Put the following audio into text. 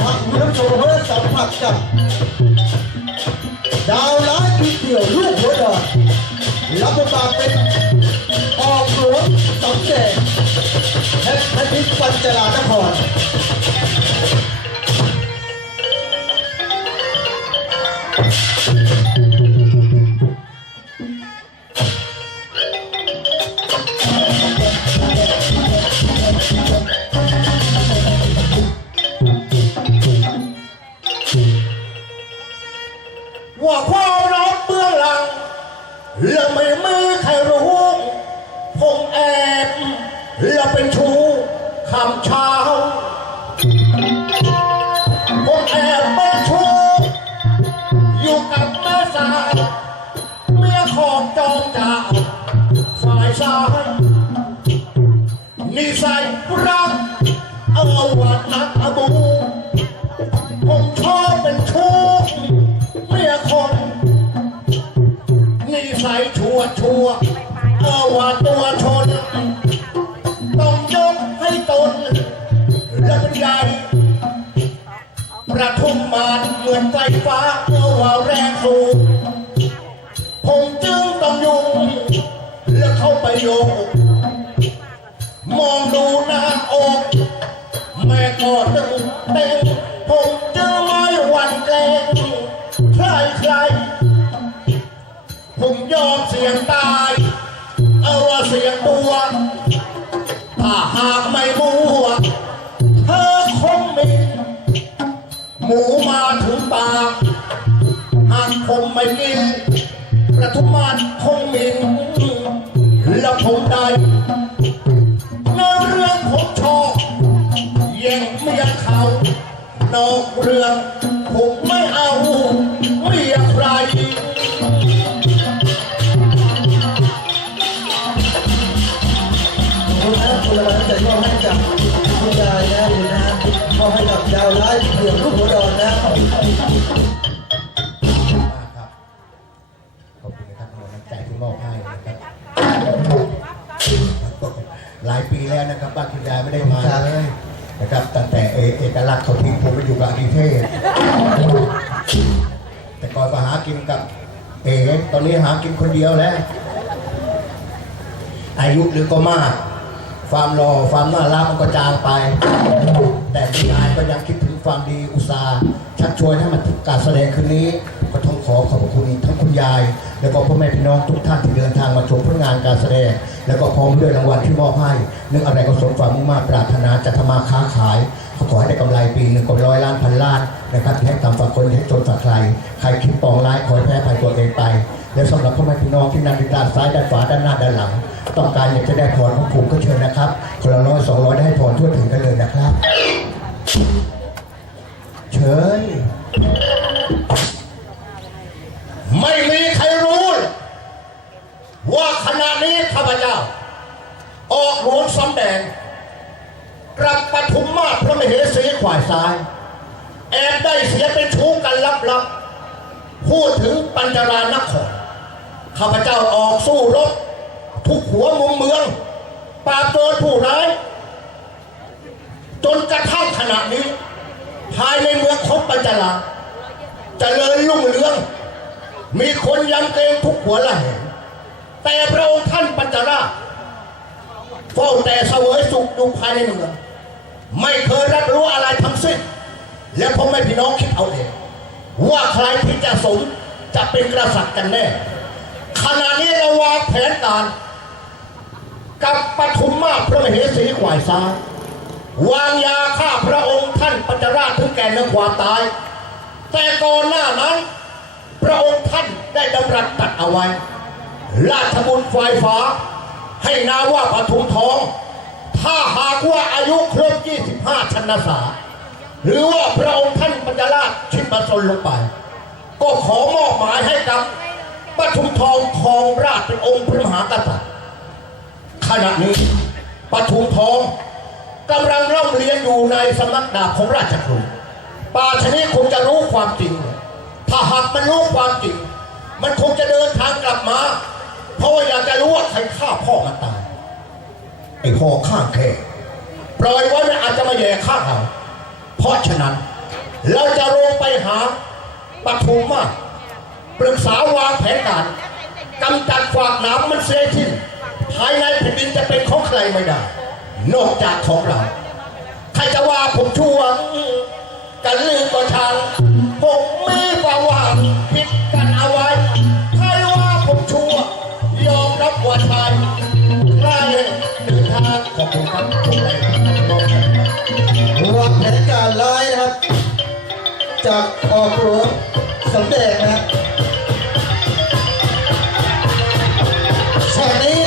หากคุณผู้ชมได้สัมผัสกับดาวร้ายที่เดียวลูกหัวดอนรับบทบาทเป็นออกหลวงสำแดงและพระทิตปัญจลานคร คำเช้าผมแอบเป็นชู้อยู่กับแม่สาวเมียของจอมจ้าฝ่ายซ้ายนิสัยรักเอาวัดนักอบูผมชอบเป็นชู้เมียคนนิสัยชั่วชั่วเอาว่าตัวช และเป็นใหญ่ประทุมมาเหมือนไฟฟ้าเอาว่าแรงสูงผมจึงต้องยุ่งและเข้าไปโยกมองดูหน้าอกแม่ก็ตึงเต็งผมจึงไม่หวั่นเกรงใครใครผมยอมเสี่ยงตาย เอาว่าเสี่ยงตัว ถ้าหากไม่มัว หมูมาถึงปากหากผมไม่กินประทุมานคงมินแล้วผมได้ในเรื่องผมชอบแย่งเมียเขานอกเรื่องผมไม่เอาเมียใครคุณนะคุณละจะมอบให้กับคุณยายนะคุณนะมอบให้กับดาวร้ายเกี่ยวลูกหัวดอน นะครับตั้งแต่เอเอกลักษณ์เขาทิ้งผมไปอยู่กับอดีเทพแต่ก่อนมาหากินกับ เอตอนนี้หากินคนเดียวแล้ว อายุหรือก็มาก ความรอความน่ารักมันก็จางไป แต่พี่อายก็ยังคิดถึงความดีอุตสาห์ชักชวนให้มาการแสดงคืนนี้ ก็ต้องขอขอบคุณ ยาย แล้วก็พ่อแม่พี่น้องทุกท่านที่เดินทางมาชมผลงานการแสดง แล้วก็พร้อมด้วยรางวัลที่มอบให้นึกอะไรก็สมความมุ่งมั่ปรารถนาจะทำมาค้าขายขอขอให้ได้กำไรปีหนึ่งก็ร้อยล้านพันล้านนะครับอย่าให้ต่ำฝากคนอย่าให้จนฝากใคร ใครคิดปองร้ายขอให้แพ้ภัยตัวเองไป แล้วสำหรับพ่อแม่พี่น้องที่นั่งด้านซ้ายด้านขวาด้านหน้าด้านหลัง ต้องการอยากจะได้พรของผมก็เชิญนะครับคนละร้อยสอง ว่าขณะนี้ข้าพเจ้า ออกโรงสำแดงกลับปฐุมมาพระมเหสีขวายซ้าย แอบได้เสียเป็นชู้กันลับๆพูดถึงปัญจารานครข้าพเจ้าออกสู้รบทุกหัวมุมเมืองปราบโจรผู้ร้าย จนกระทั่งขณะนี้ ภายในเมืองของปัญจาราเจริญรุ่งเรือง มีคนยำเกรงทุกหัวละแห่ง แต่พระองค์ท่านปัญจาราชเฝ้าแต่เสวยสุขอยู่ภายในเมืองไม่เคยรับรู้อะไรทั้งสิ้น และพ่อแม่พี่น้องคิดเอาเองว่าใครที่จะสมจะเป็นกษัตริย์กันแน่ขณะนี้เราวางแผนการกับปฐุมมาพระมเหสีขวายซ้ายวางยาฆ่าพระองค์ท่านปัญจราชถึงแก่นื้อความตาย แต่ก่อนหน้านั้น พระองค์ท่านได้ดำรัสตัดเอาไว้ ราชบุตรฝ่ายฟ้า ให้นาว่าปฐุมทอง ถ้าหากว่าอายุครบ 25 ชันษา หรือว่าพระองค์ท่านปัญจราชชินบสนลงไป ก็ขอมอบหมายให้กับปฐุมทองคองราชเป็นองค์พระมหากษัตริย์ขณะนี้ปทุมทองกำลังร่ำเรียนอยู่ในสำนักดาบของราชครูป่าชนี้คงจะรู้ความจริง ถ้าหากมันรู้ความจริง มันคงจะเดินทางกลับมา เพราะว่าอยากจะรู้ว่าใครฆ่าพ่อมันตายไอ้พ่อข้างแค่ปล่อยไว้มันอาจจะมาแย่ข้าเราเพราะฉะนั้น เราจะลงไปหาปฐุมมาปรึกษาวางแผนการกำจัดฝากน้ำมันเสียทิ้นภายในแผ่นดินจะเป็นของใครไม่ได้ นอกจากของเรา ใครจะว่าผมชั่วกันลือก็ช่างผมไมีประวัติ จากออกหลวงสำเด็จนะฉากนี้